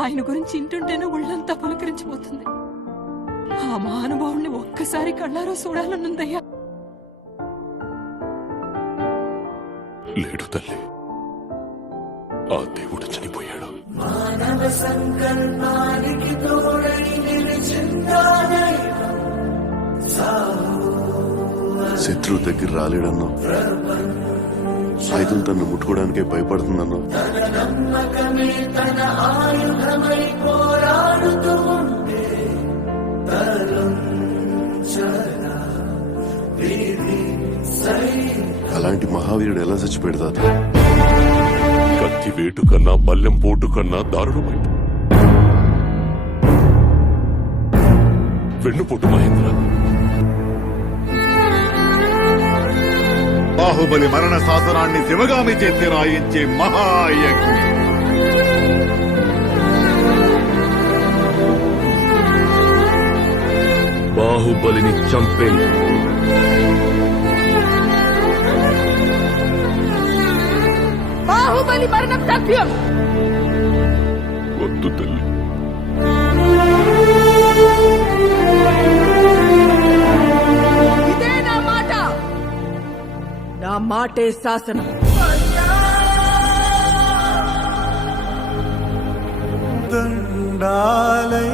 ఆయన గురించి ఇంటుంటేనే ఒళ్ళంతా పులకరించిపోతుంది. ఆ మహానుభావుణ్ణి ఒక్కసారి కళ్ళారో చూడాలనుందయ్యా. లేడు తల్లి, ఆ దేవుడు చనిపోయాడు. మానవ సంకల్పానికి తోడై నిలిచిందానై శత్రువు దగ్గర రాలేడన్నా, ఆయుధం తను ముట్టుకోవడానికే భయపడుతుందన్నా. తన నమ్మకమే తన ఆయుధమై పోరాడుతూ ఉంటే అలాంటి మహావీరుడు ఎలా చచ్చిపెడతాడు? కత్తి వేటు కన్నా బల్లెం పోటు కన్నా దారుణమైంది. వెన్నుపోటు మహేంద్ర. బాహుబలి మరణ శాసనాన్ని శివగామి చేతి రాయించే మహాయజ్ఞం. బాహుబలిని చంపే బాహుబలి మరణం సత్యం. వద్దు తల్లి, ఇదే నా మాట. నా మాటే శాసనం. దండాలై